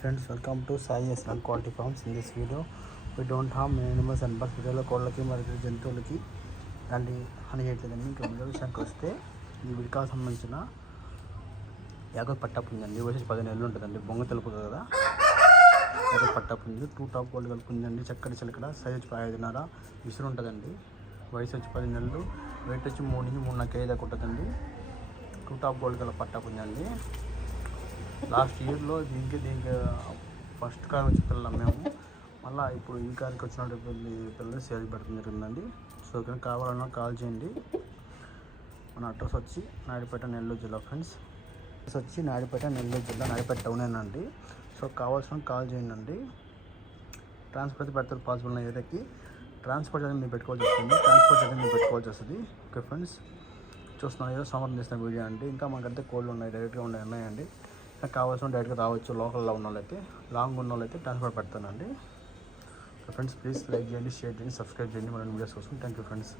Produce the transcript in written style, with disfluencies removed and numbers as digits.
Friends, welcome to Sai Excellent Quality Farms. In this video, we don't have many animals and birds. వీడియోలో కోళ్ళకి మరియు జంతువులకి అలాంటి హాని చేయట్లేదండి. ఇంకా వీడియో విషయానికి వస్తే ఈ వీడికాకు సంబంధించిన యాగ పట్టపుంజి అండి. వయసు 10 నెలలు ఉంటుందండి. బొంగ తెలుపు కదా యాగ పట్టపుంజి 2 టాప్ గోల్డ్ కలుపుంజండి. చక్కటి చిలకడ సైజ్ వచ్చి 5.5 విసురు ఉంటుందండి. వయసు వచ్చి 10 నెలలు, వెయిట్ వచ్చి 3 నుంచి 3.5 కేజీ దాకా ఉంటుందండి. 2 టాప్ గోల్డ్ కల పట్టపుంజండి. లాస్ట్ ఇయర్లో దీనికి ఫస్ట్ కార్ వచ్చి పిల్లలు మేము మళ్ళీ ఇప్పుడు ఈ కార్కి వచ్చినటువంటి పిల్లలు సేల్ పెట్టడం జరిగిందండి. సో ఇక్కడ కావాలన్నా కాల్ చేయండి. మన అడ్రస్ వచ్చి నాయుడుపేట నెల్లూరు జిల్లా ఫ్రెండ్స్. అడ్రస్ వచ్చి నాయుడుపేట నెల్లూరు జిల్లా, నాయుడుపేట టౌనేనండి. సో కావాల్సిన కాల్ చేయండి అండి. ట్రాన్స్పోర్ట్ పెడతారు పాసిబుల్ ఉన్న ఏరియాకి. ట్రాన్స్పోర్ట్ అనేది మీరు పెట్టుకోవాల్సి వస్తుంది. ట్రాన్స్పోర్ట్ అనేది మీరు పెట్టుకోవాల్సి వస్తుంది. ఓకే ఫ్రెండ్స్, చూస్తున్నాం ఏదో సమర్థం చేసిన వీడియో అండి. ఇంకా మనకంటే కోళ్ళు ఉన్నాయి, డైరెక్ట్గా ఉన్నాయండి. కావాల్సిన డైరెక్ట్గా రావచ్చు. లోకల్లో ఉన్న వాళ్ళైతే, లాంగ్ ఉన్న వాళ్ళైతే ట్రాన్స్ఫర్ పెడతానండి. ఫ్రెండ్స్ ప్లీజ్ లైక్ చేయండి, షేర్ చేయండి, సబ్స్క్రైబ్ చేయండి మన వీడియోస్ కోసం. Thank you friends.